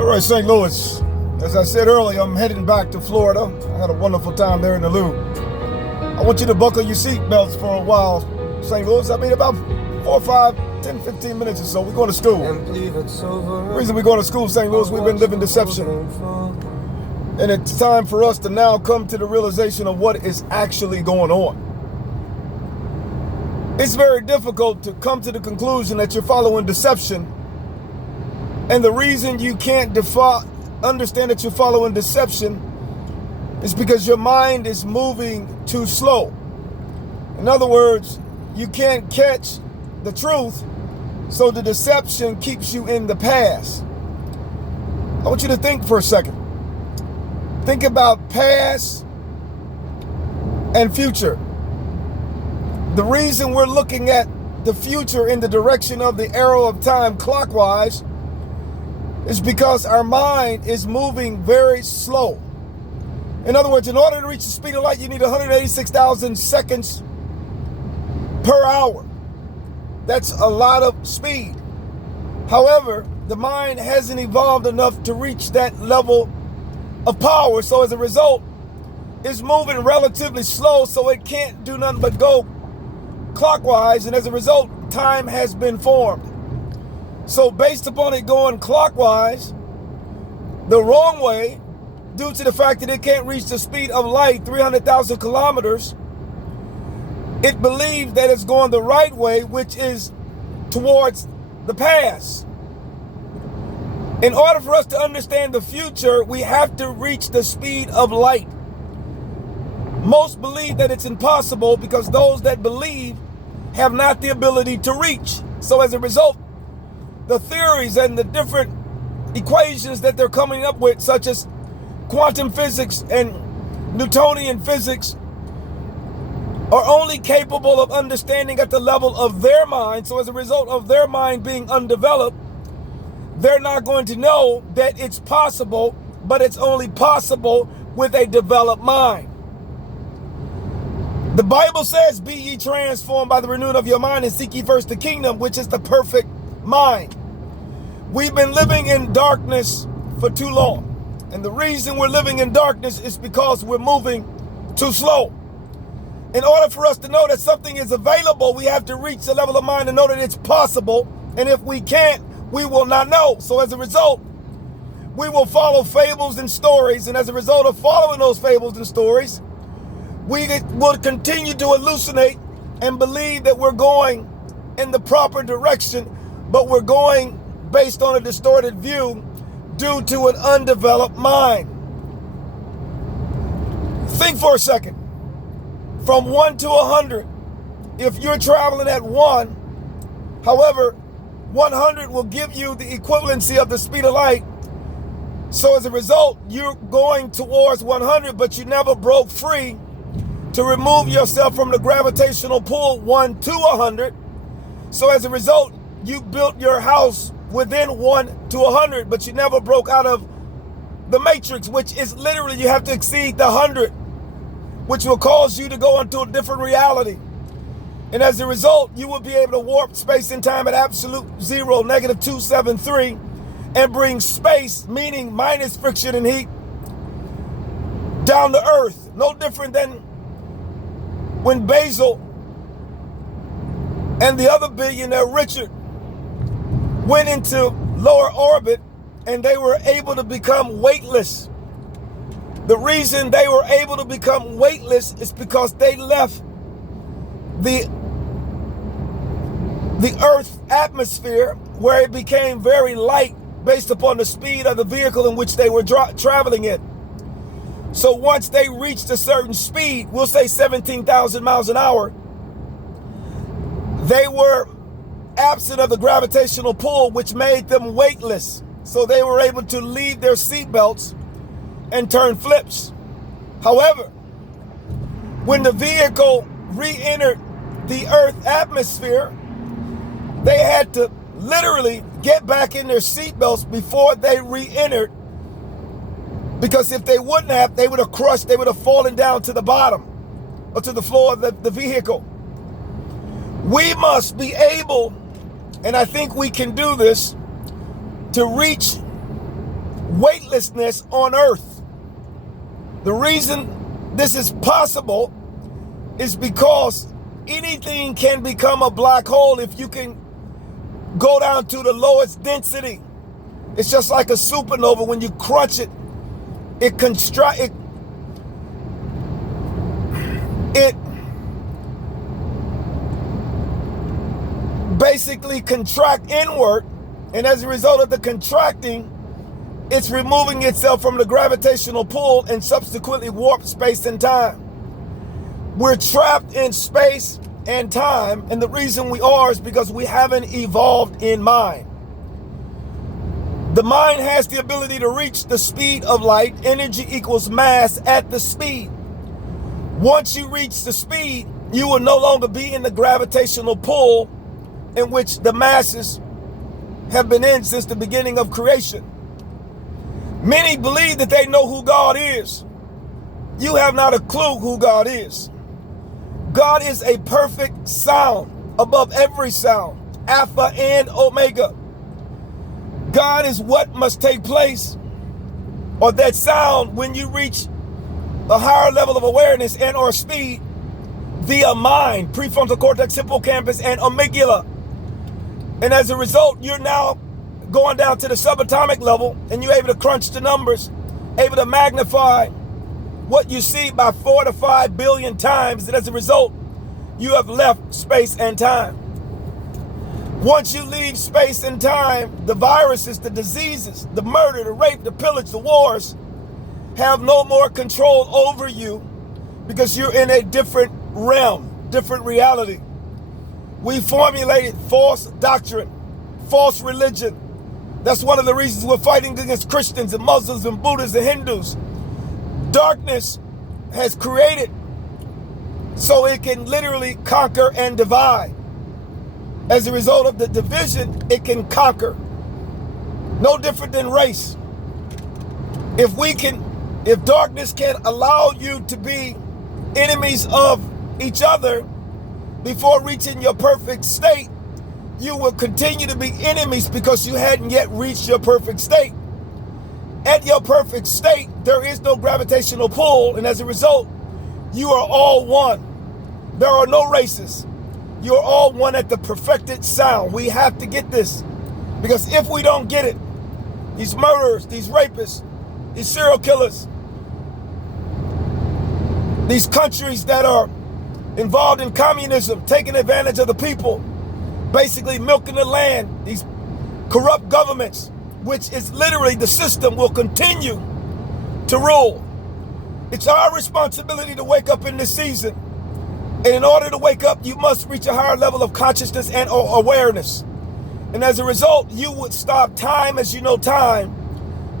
All right, St. Louis. As I said earlier, I'm heading back to Florida. I had a wonderful time there in the Loop. I want you to buckle your seatbelts for a while, St. Louis. I mean, about 4, 5, 10, 15 minutes or so. We're going to school. The reason we're going to school, St. Louis, we've been living deception. And it's time for us to now come to the realization of what is actually going on. It's very difficult to come to the conclusion that you're following deception. And the reason you can't understand that you're following deception is because your mind is moving too slow. In other words, you can't catch the truth, so the deception keeps you in the past. I want you to think for a second. Think about past and future. The reason we're looking at the future in the direction of the arrow of time clockwise is because our mind is moving very slow. In other words, in order to reach the speed of light, you need 186,000 seconds per hour. That's a lot of speed. However, the mind hasn't evolved enough to reach that level of power. So as a result, it's moving relatively slow, so it can't do nothing but go clockwise. And as a result, time has been formed. So based upon it going clockwise, the wrong way, due to the fact that it can't reach the speed of light, 300,000 kilometers, it believes that it's going the right way, which is towards the past. In order for us to understand the future, we have to reach the speed of light. Most believe that it's impossible because those that believe have not the ability to reach. So as a result, the theories and the different equations that they're coming up with, such as quantum physics and Newtonian physics, are only capable of understanding at the level of their mind. So as a result of their mind being undeveloped, they're not going to know that it's possible, but it's only possible with a developed mind. The Bible says, be ye transformed by the renewing of your mind and seek ye first the kingdom, which is the perfect mind. We've been living in darkness for too long. And the reason we're living in darkness is because we're moving too slow. In order for us to know that something is available, we have to reach the level of mind to know that it's possible. And if we can't, we will not know. So as a result, we will follow fables and stories. And as a result of following those fables and stories, we will continue to hallucinate and believe that we're going in the proper direction, but we're going based on a distorted view due to an undeveloped mind. Think for a second. From 1 to 100, if you're traveling at 1, however, 100 will give you the equivalency of the speed of light. So as a result, you're going towards 100, but you never broke free to remove yourself from the gravitational pull 1 to 100. So as a result, you built your house within 1 to 100, but you never broke out of the matrix, which is literally you have to exceed the 100, which will cause you to go into a different reality. And as a result, you will be able to warp space and time at absolute zero, -273, and bring space, meaning minus friction and heat, down to Earth. No different than when Basil and the other billionaire, Richard, went into lower orbit and they were able to become weightless. The reason they were able to become weightless is because they left the Earth atmosphere, where it became very light based upon the speed of the vehicle in which they were traveling in. So once they reached a certain speed, we'll say 17,000 miles an hour, they were absent of the gravitational pull, which made them weightless. So they were able to leave their seatbelts and turn flips. However, when the vehicle re-entered the Earth atmosphere, they had to literally get back in their seatbelts before they re-entered, because if they wouldn't have, they would have crushed, they would have fallen down to the bottom or to the floor of the vehicle. We must be able, and I think we can do this, to reach weightlessness on earth. The reason this is possible is because anything can become a black hole if you can go down to the lowest density. It's just like a supernova. When you crunch it, it basically contract inward, and as a result of the contracting, it's removing itself from the gravitational pull and subsequently warp space and time. We're trapped in space and time, and the reason we are is because we haven't evolved in mind. The mind has the ability to reach the speed of light. Energy equals mass at the speed. Once you reach the speed, you will no longer be in the gravitational pull in which the masses have been in since the beginning of creation. Many believe that they know who God is. You have not a clue who God is. God is a perfect sound above every sound, Alpha and Omega. God is what must take place, or that sound, when you reach a higher level of awareness and or speed via mind, prefrontal cortex, hippocampus, and amygdala. And as a result, you're now going down to the subatomic level, and you're able to crunch the numbers, able to magnify what you see by 4 to 5 billion times, and as a result, you have left space and time. Once you leave space and time, the viruses, the diseases, the murder, the rape, the pillage, the wars have no more control over you because you're in a different realm, different reality. We formulated false doctrine, false religion. That's one of the reasons we're fighting against Christians and Muslims and Buddhists and Hindus. Darkness has created so it can literally conquer and divide. As a result of the division, it can conquer. No different than race. If darkness can allow you to be enemies of each other before reaching your perfect state, you will continue to be enemies because you hadn't yet reached your perfect state. At your perfect state, there is no gravitational pull, and as a result, you are all one. There are no races. You're all one at the perfected sound. We have to get this, because if we don't get it, these murderers, these rapists, these serial killers, these countries that are involved in communism, taking advantage of the people, basically milking the land, these corrupt governments, which is literally the system, will continue to rule. It's our responsibility to wake up in this season. And in order to wake up, you must reach a higher level of consciousness and awareness. And as a result, you would stop time as you know time.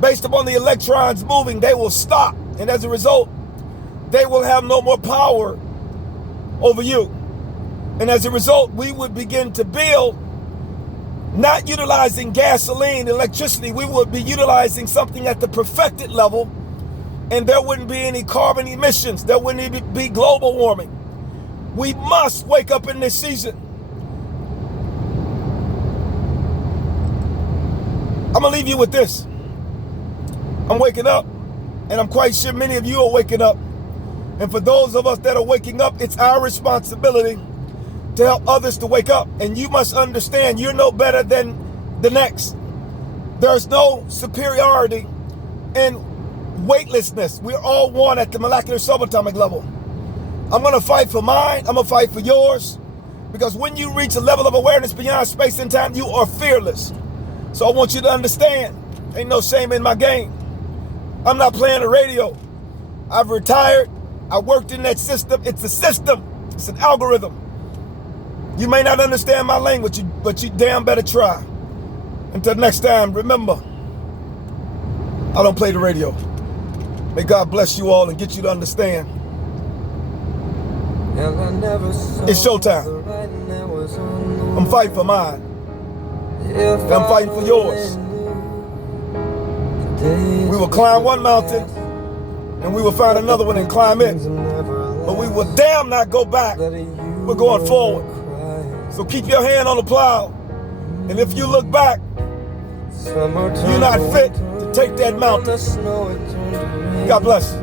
Based upon the electrons moving, they will stop. And as a result, they will have no more power over you. And as a result, we would begin to build, not utilizing gasoline, electricity. We would be utilizing something at the perfected level, and there wouldn't be any carbon emissions. There wouldn't even be global warming. We must wake up in this season. I'm going to leave you with this. I'm waking up, and I'm quite sure many of you are waking up. And for those of us that are waking up, it's our responsibility to help others to wake up. And you must understand, you're no better than the next. There's no superiority in weightlessness. We're all one at the molecular subatomic level. I'm going to fight for mine. I'm going to fight for yours. Because when you reach a level of awareness beyond space and time, you are fearless. So I want you to understand, ain't no shame in my game. I'm not playing the radio. I've retired. I worked in that system. It's a system. It's an algorithm. You may not understand my language, but you damn better try. Until next time, remember, I don't play the radio. May God bless you all and get you to understand. It's showtime. I'm fighting for mine. And I'm fighting for yours. We will climb one mountain and we will find another one and climb it. But we will damn not go back. We're going forward. So keep your hand on the plow. And if you look back, you're not fit to take that mountain. God bless.